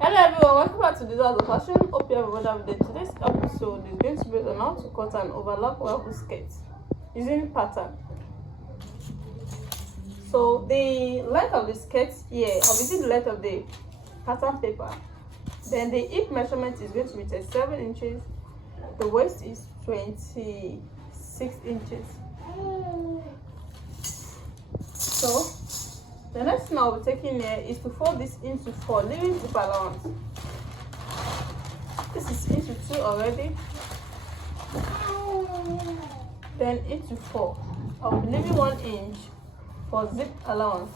Hello everyone, welcome back to this house of fashion. Hope you have a wonderful day. Today's episode is going to be on how to cut an overlap ruffle skirt using pattern. So the length of the skirt here, obviously the length of the pattern paper. Then the hip measurement is going to be 37 inches. The waist is 26 inches. So the next thing I'll be taking here is to fold this into 4, leaving zip allowance. This is into 2 already. Then into 4. I'll be leaving 1 inch for zip allowance.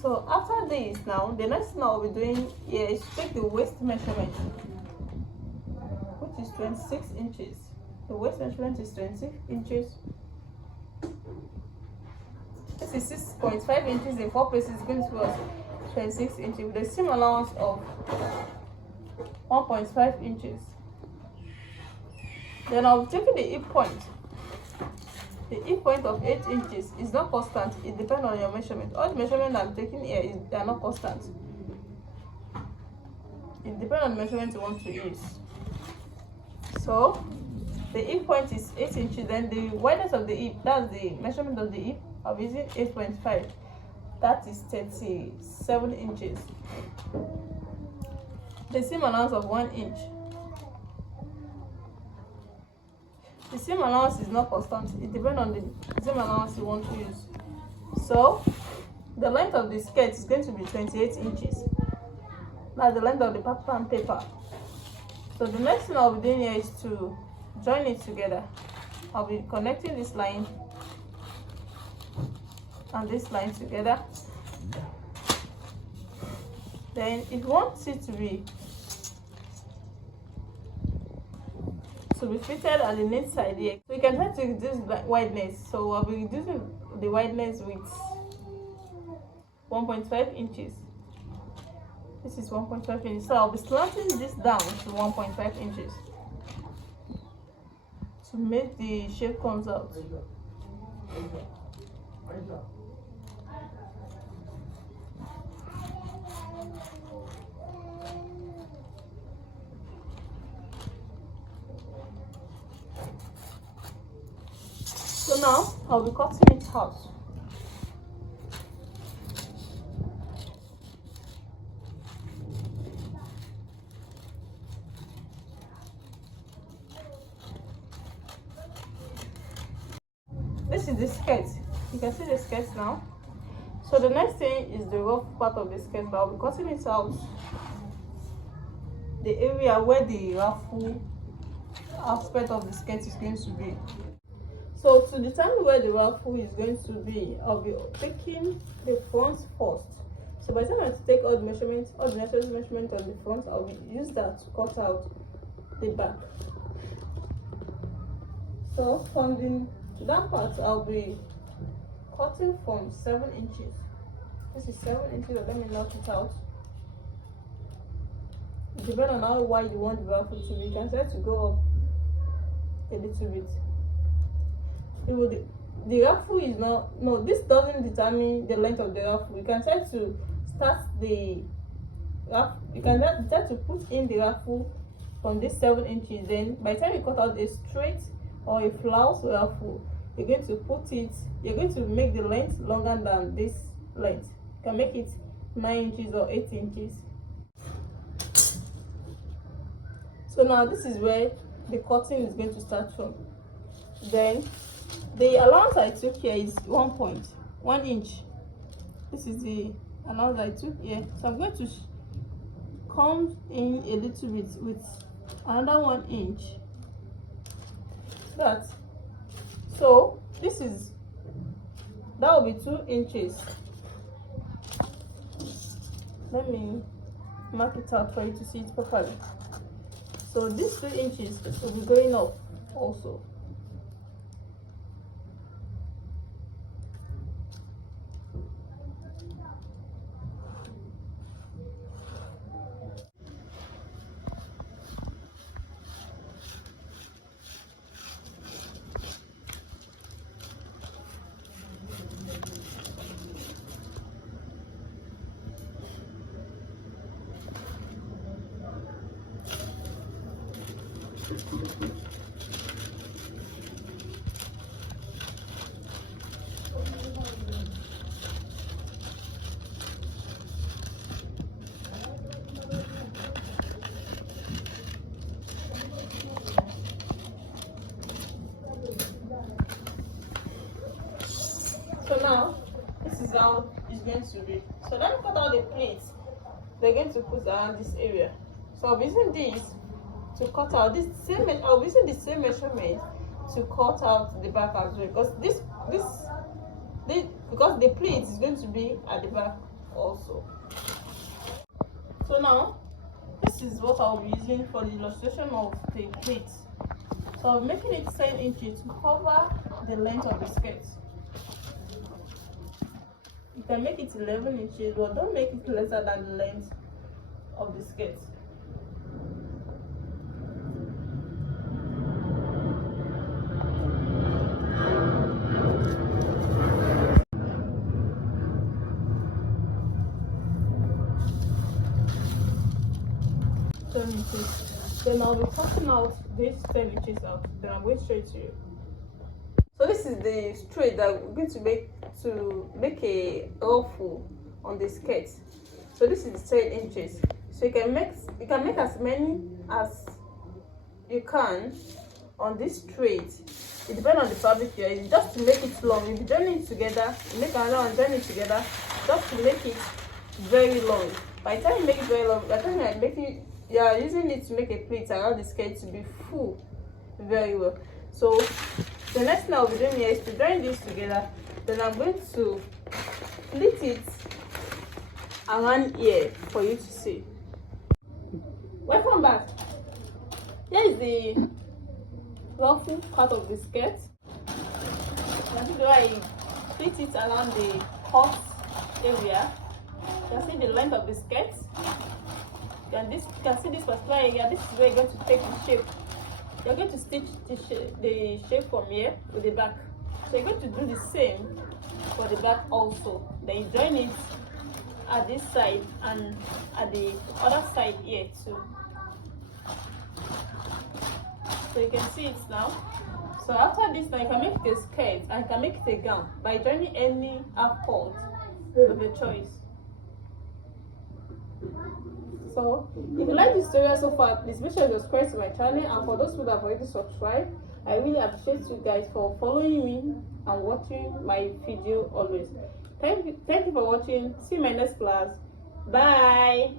So after this now, the next thing I'll be doing here is to take the waist measurement, which is 26 inches. The waist measurement is 26 inches. This is 6.5 inches in 4 places, going to be 26 inches with a seam allowance of 1.5 inches. Then I'll be taking the hip point. The hip point of 8 inches is not constant, it depends on your measurement. All the measurement I'm taking here they are not constant. It depends on the measurement you want to use. So the hip point is 8 inches, then the wideness of the hip, that's the measurement of the hip, I'm using 8.5. That is 37 inches. The seam allowance of 1 inch. The seam allowance is not constant, it depends on the seam allowance you want to use. So the length of the skirt is going to be 28 inches. That's the length of the pattern paper. So the next thing I'll be doing here is to join it together. I'll be connecting this line and this line together. Then if you want it to be fitted at the neck side here, so you can try to reduce the wideness. So I'll be reducing the wideness with 1.5 inches. This is 1.5 inches, so I'll be slanting this down to 1.5 inches to make the shape comes out. So now I'll be cutting it out. This is the skirt. You can see the skirt now. So the next thing is the rough part of the skirt. I'll be cutting it out. The area where the ruffle aspect of the skirt is going to be. So to determine where the ruffle is going to be, I'll be taking the front first. So by the time I take all the measurements, all the necessary measurements on the front, I'll use that to cut out the back. So from that part, I'll be cutting from 7 inches. This is 7 inches, so let me knock it out. Depending on how wide you want the ruffle to be, you can try to go up a little bit. The ruffle is not, no, this doesn't determine the length of the ruffle. You can try to start the ruffle, you can try to put in the ruffle from this 7 inches. Then by the time you cut out a straight or a flounce ruffle, you're going to make the length longer than this length. You can make it 9 inches or 8 inches. So now this is where the cutting is going to start from. Then the allowance I took here is 1 inch. This is the allowance I took here. So I'm going to come in a little bit with another 1 inch. So that will be 2 inches. Let me mark it out for you to see it properly. So these 2 inches will be going up also. So now, this is how it's going to be. So let me cut out the plates they're going to put around this area. So I'll be using this to cut out this same. I'll be using the same measurement to cut out the back as well, because because the plate is going to be at the back also. So now, this is what I'll be using for the illustration of the plate. So I'm making it 10 inches to cover the length of the skirt. You can make it 11 inches, but don't make it lesser than the length of the skirt. Then I'll be cutting out this 10 inches out. Then I'm going straight to you. So this is the straight that we're going to make a ruffle on the skirt. So this is the 10 inches. So you can make as many as you can on this straight. It depends on the fabric you're using. Just to make it long, if you join it together, you make another one, join it together, just to make it very long. By the time you make it very long, by the time you are using it to make a pleat around the skirt to be full very well. So the next thing I'll be doing here is to join this together. Then I'm going to pleat it around here for you to see. Welcome back. Here is the ruffle part of the skirt. That's the way I pleat it around the cut area. You can see the length of the skirt. You can see this particular area. This is where you're going to take the shape. You're going to stitch the shape from here with the back. So you're going to do the same for the back also. Then you join it at this side and at the other side here too. So you can see it now. So after this, now you can make it a skirt and you can make it a gown by joining any half cut of your choice. So if you like this tutorial so far, please make sure you subscribe to my channel, and for those who have already subscribed, I really appreciate you guys for following me and watching my video always. Thank you for watching. See you in my next class. Bye.